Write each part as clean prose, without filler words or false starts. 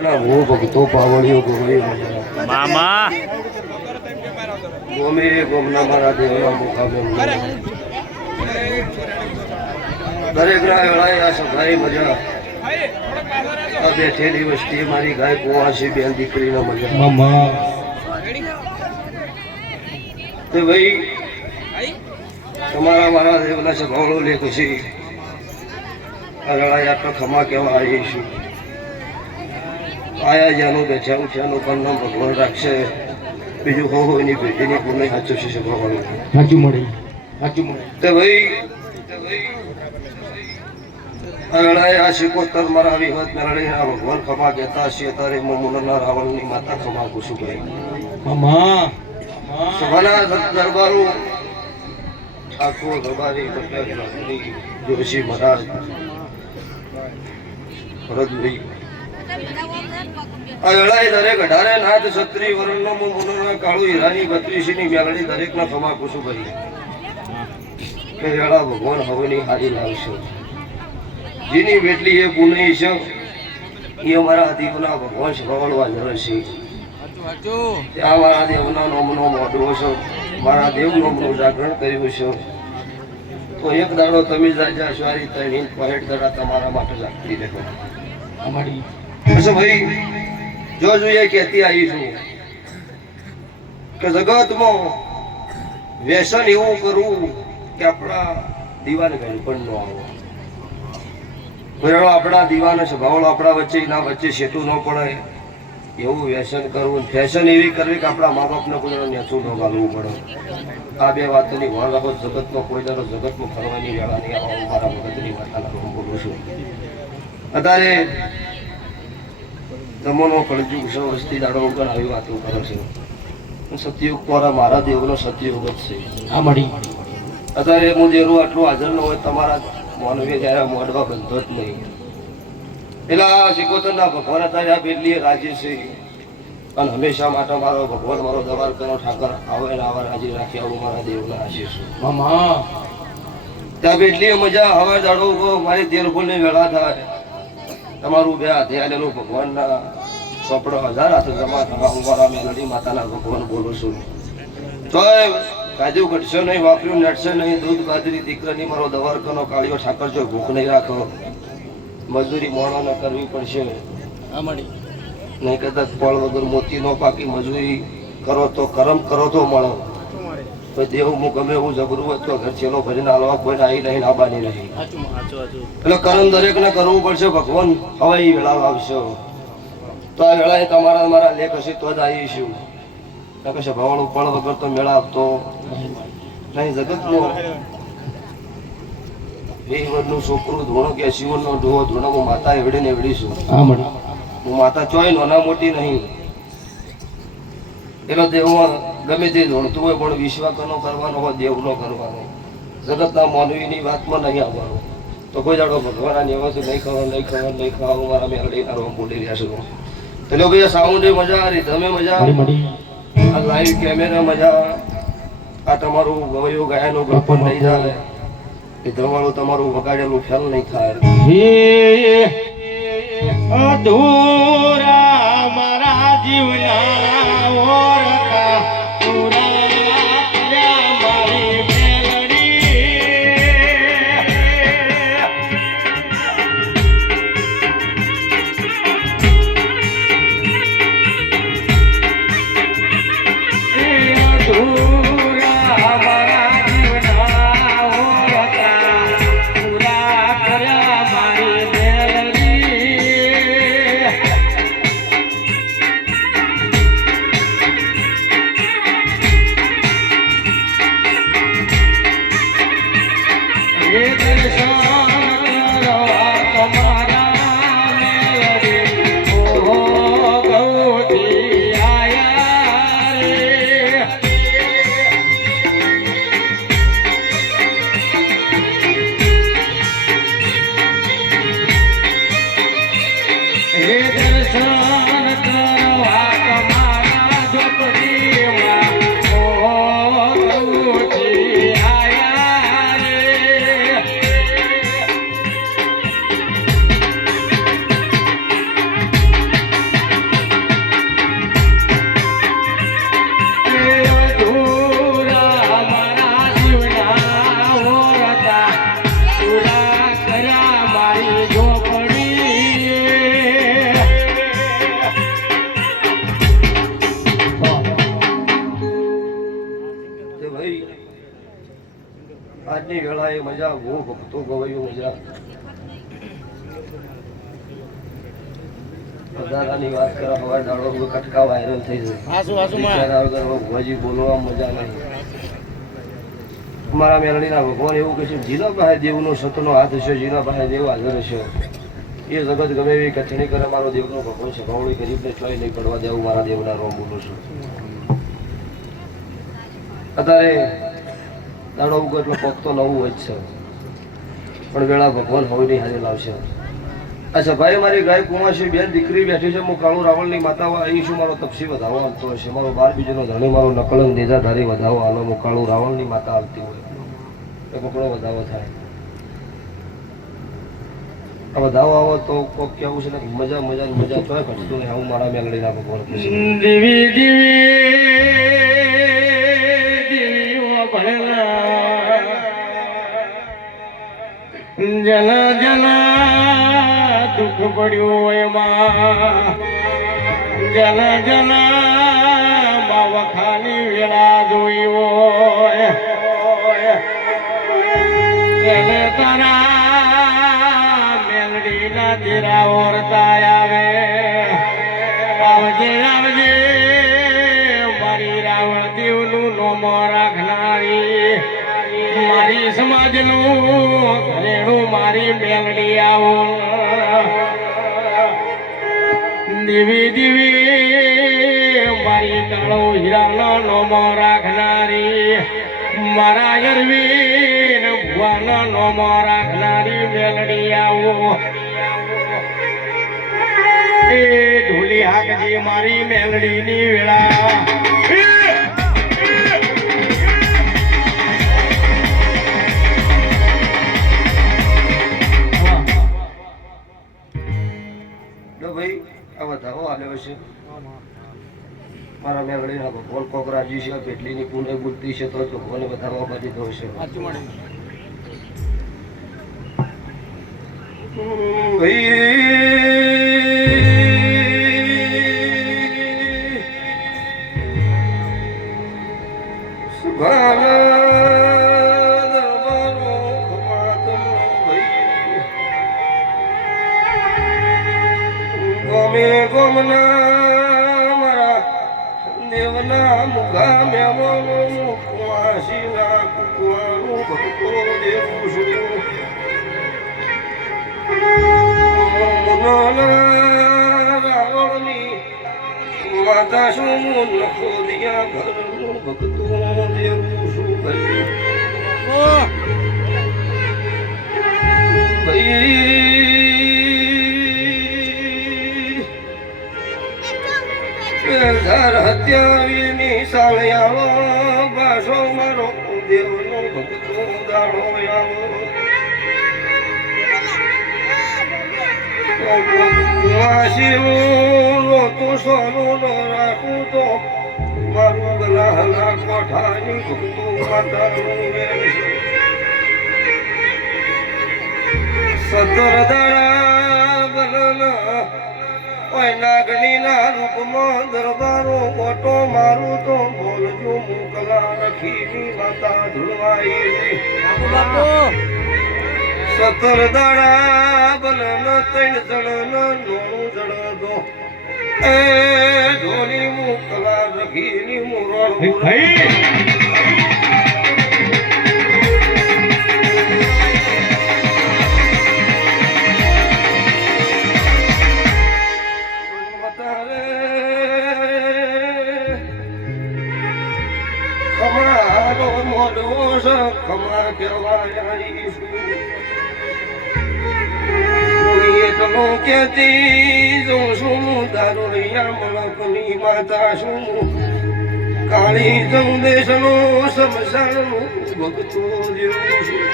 અને હું ભક્તો પાવળિયો ગોળી મામા ગોમે ગોમના મારા દેવના મુખામે દરેક ના વેળાએ આ સભાઈ મજા આ બેઠેલી વસ્તી મારી ગાય કુવાસી બેન દીકરીના મજા મામા તે ભાઈ તમારા મારા દેવના સભાવડો લે ખુશી આ લડાઈ આટલો ખમા કેવા આવીશું આયા જ્યાંનું બેઠા ઉઠ્યાનું પણ ભગવાન રાખશે બીજું હો એની પેઢીની પૂર્ણ સાચું છે ભગવાન સાચું મળે તે ભાઈ આ લડાઈ આ શિકોતર મારા વિહત મેળવીને ભગવાન ખમા કહેતા છીએ તારે મુનના રાવણની માતા ખમા કુશુભાઈ મામા સભાના દરબારો ઠાકોર દરબારી જોશી મહારાજ ભરતભાઈ આ લડાઈ દરેક 18 નાથ ક્ષત્રિય વર્ણનો મુનના કાળુ હીરાની 32 ની મેળડી દરેકના ખમા કુશુભાઈ કે વેળા ભગવાન હવની હારી લાવશો જેની વેટલી એ પુનઈ છે એ અમારા દેવના ભગવાન શિવાળવા નરસિંહ ત્યાં મારા દેવના નામનો મોઢો છે મારા દેવનો નામનું જાગરણ કર્યું છે તો એક દાડો તમે જાજા સ્વારી તણી પહેટ દડા તમારા માટે જાગતી રહેજો અમારી બસ ભાઈ જો જોઈએ કહેતી આવી છું કે જગતમાં વ્યસન એવું કરવું કે આપણા દીવાને ગયું પણ ન આવો આપણા દીવાના સ્વભાવ આપણા વચ્ચે ના વચ્ચે સેટું ન પડે એવું વ્યસન કરવું ફેશન એવી કરવી કે આપણા મા બાપને કોઈ નેચું ન ગાલવું પડે આ બે વાતની વણ રાખો જગતમાં કોઈ દાડો જગતમાં ફરવાની વેળા નહીં આવવા મારા ભગતની વાર્તાના હું બોલું છું અત્યારે જમવાનો કળજુગ છે વસ્તી દાડો વગર આવી વાતો કરે છે સતયુગ દ્વારા મારા દેવનો સતયુગ જ છે આ મળી અત્યારે હું જેરું આટલું હાજર ન હોય તમારા માનવીએ જયારે મોઢવા બંધો જ નહીં પેલા શિકોતરના ભગવાન અત્યારે આ બેટલી રાજી છે અને હંમેશા માટે મારો ભગવાન મારો દવાર કરો ઠાકર આવે ને આવા રાજી રાખી આવું મારા દેવના આશીષ મામા ત્યાં બેટલી મજા હવે દાડો મારી દેરફૂલની વેળા થાય તમારું બે હાથે આલેલું ભગવાનના ચોપડો 1000 હાથે જમા થવા હું મારા મેલડી માતાના ભગવાન બોલું છું તો કાજુ ઘટશે નહીં વાપર્યું નડશે નહીં દૂધ બાજરી દીકરાની મારો દવારકાનો કાળિયો ઠાકર જો ભૂખ નહીં રાખો મજૂરી મોણો ન કરવી પડશે નહીં કદાચ ફળ વગર મોતી ન પાકી મજૂરી કરો તો કરમ કરો તો મળો તો દેવ હું ગમે એવું જબરું હોય તો ઘર છેલ્લો ભરીને હાલવા કોઈને આવી નહીં આવવાની નહીં એટલે કરમ દરેકને કરવું પડશે ભગવાન હવે એ વેળા આવશે તો આ વેળાએ તમારા મારા લેખ હશે તો જ આવીશું કશે ભવાળું ફળ વગર તો મેળા આપતો નહીં જગતમાં વેવરનું છોકરું ધોણો કે શિવનો ડોહો ધોણો હું માતા એવડીને એવડીશું હું માતા ચોય નાના મોટી નહીં એનો દેવમાં ગમે તે ધોણતું હોય પણ વિશ્વાસનો કરવાનો હોય દેવનો કરવાનો જગતના માનવીની વાતમાં નહીં આવવાનો તો કોઈ જાડો ભગવાનના નિયમો નહીં ખાવાનું મારા મેળડી નારો બોલી રહ્યા છું એટલે ભાઈ સાઉન્ડ મજા આવી તમે મજા આ લાઈવ કેમેરા મજા આ તમારું ગવાયું ગાયનું ગપન નહીં જાય એ તમારું તમારું વગાડેલું ફેલ નહીં થાય અધૂરા મારા જીવના ઓરતા પૂરા કર્યા મારી મેલડી ભેટની વેળાએ મજા, હું ભક્તો ગવાયું મજા. વધારાની વાત કરો, હવા દાડો કટકા વાયરલ થઈ જાય. બિચારા વગર ભગવાજી બોલવા મજા નહીં. અમારા મેલડીના ભગવાન એવું કહે છે, જીના પાસે દેવનો સતનો હાથ હશે, જીના પાસે દેવ હાજર હશે, એ જગત ગમે એવી કથણી કરે, મારો દેવનો ભગવાન છે. ગૌળી ગરીબને ચોઈ નહીં પડવા દેવું, મારા દેવના રોમ બોલું છું. અત્યારે દાડો ઉગો એટલો પગ તો નવું હોય જ છે, પણ વેળા ભગવાન હોય નહીં હાજર લાવશે. અચ્છા ભાઈ, મારી ગાય કુમાશી બેન દીકરી બેઠી છે, હું કાળુ રાવણની માતા અહીં છું. મારો તપસી વધાવો હાલતો હશે, મારો બાર બીજનો ધણી, મારો નકળંગ દેજાધારી વધાવો હાલો. હું કાળુ રાવણની માતા હાલતી હોય એ કપડો વધાવો થાય. આ વધાવો આવો તો કોક કેવું છે ને, મજા મજા મજા ચોય ઘટતું નહીં. હું મારા મેલડીના ભગવાન દીવી દીવી ભણેલા જના જના દુઃખ પડ્યું એમાં, જના જના બાવખાની વેળા જોઈ હોય, એને તારા મેલડીના દેરા ઓરતા આવે. આવજે આવજે મારી રાવણ દેવનું નોમો રાખનારી, મારી સમાજનું ઘરેણું મારી મેલડી આવો. દીવી દીવી મારી કાળો હીરાનો નોમો રાખનારી, મારા અરવીન ભુવાનો નોમો રાખનારી મેલડી આવો. એ ઢોલી હાકજી મારી મેલડીની વેળા. ભાઈ આ વધાવો આવ્યો છે, મારા મેલડીના ભગવાન કોકરાજી છે, પેટલીની પુણ્ય બુદ્ધિ છે, તો ભગવાને વધારવા બધી તો છે. ગોમના મારા દેવના મુખા મેમોનું કુવાસીના કુકવાનું ભક્તો દેવું છું. રાવણની માતા શું નખો દિયા ઘરનું ભક્તો દેવું છું. ભાઈ હત્યાવીની સાળિયાવો બાસો મારો દેવનો ભક્તો દાડો આવો. તું સોનું નો રાખું તો મારું ગલાના કોઠાની ભક્તો માતાનું સતર દાડા બલના ઓય નાગણીના રૂપમાં દરબારો મોટો મારું તો બોલજો મોકલા રખીની માતા ધુળવાઈ. સતર દાડા બલન ત્રણ જણ નોણું જણ દો એ ધોની મોકલા રખીની મુરણ. ખમા કહેવાય કેતી જો શું દારૂડિયા મલકની માતા શું કાળી જંદેશનો સમસાનું ભક્તો જેવું છું.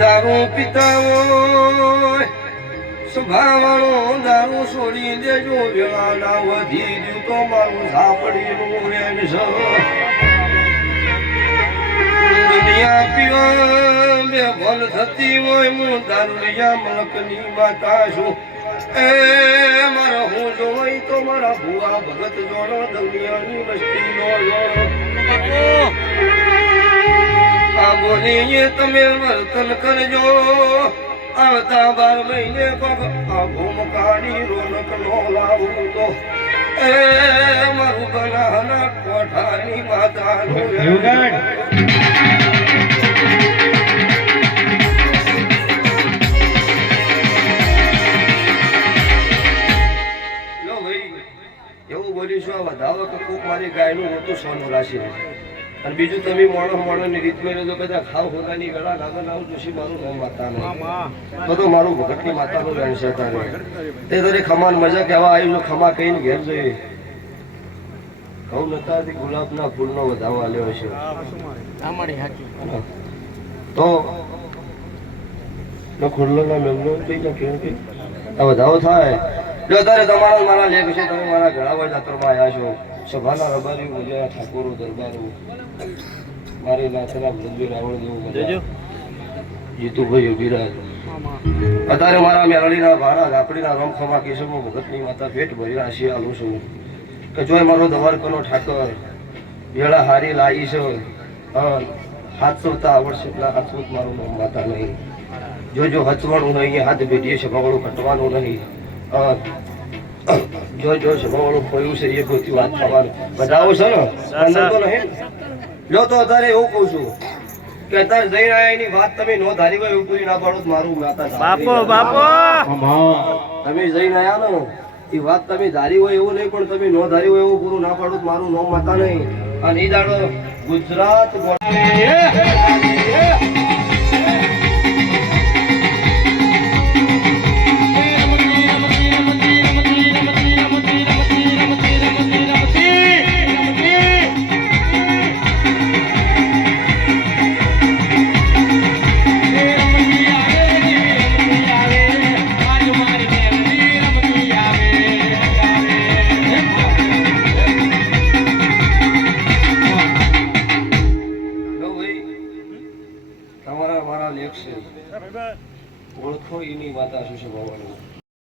દારૂ પીતા હોય સ્વભાવનો દારૂ છોડી દેજો, વેળા ના વધી ગયું તો મારું ઝાપડીનું રેન છે. દુનિયા પીવા બે ભલ થતી હોય, હું દારૂડિયા મલકની માતા છું. એ મારા હું જોઈ તો મારા ભુવા ભગત જોડો, દુનિયાની વસ્તી નો જોડો. આ બોલીએ તમે વર્તન કરજો આવતા 12 મહિને કોક આ ભૂમકાની રોનક નો લાવું તો એ મારું બનાના કોઠાની માતાનું એવું બોલીશું આ વધાવો કે કોક મારી ગાયનું હોતું સોનું રાશિ અને બીજું તમે મોણો ની રીત મેળવે તો કદાચ ખાવ હોગાની વેળા નાગર નાવ જોશી મારું નામ માતા નહીં તો મારું ભગતની માતાનું વેણ છે તારે તે તારી ખમાન મજા કહેવા આવ્યું જો ખમા કહીને ઘેર જઈએ કહું નતા ગુલાબના ફૂલનો વધાવો આલ્યો છે તો ખુલ્લોના મેમનો થઈ જાય કે આ વધાવો થાય જો તારે તમારા મારા લેખ છે તમે મારા ઘડાવા જાત્રામાં આવ્યા છો સભાના રબારી મુજરા ઠાકોરો દરબારો મારી નાથના મંદિર રાવણ દેવું મજા જીતુભાઈ ઉભીરાજ અત્યારે મારા મેલડીના ભારા ઝાપડીના રમખમા કેશવમાં ભગતની માતા પેટ ભરી આશી આલું છું કે જોય મારો દવારકોનો ઠાકર વેળા હારી લાવી છે હાથસોતા આવડશે એટલા હાથસોત મારું નામ માતા નહીં જો હચવાનું નહીં હાથ ભેટીએ છે ભગવાડું કટવાનું નહીં જો સભાવાળું ખોયું છે એ ગોતી વાત થવાનું બધાઓ છે ને અંદર તો નહીં જો તો અત્યારે એવું કહું છું કે અત્યારે જઈને આયાની વાત તમે નો ધારી હોય એવું પૂરી ના પાડો મારું માતા બાપો તમે જઈને આયા ને એ વાત તમે ધારી હોય એવું નહીં પણ તમે નો ધારી હોય એવું પૂરું ના પાડો મારું નામ માતા નહીં અને એ દાડો ગુજરાત ઓળખો એની માતા શું છે ભગવાન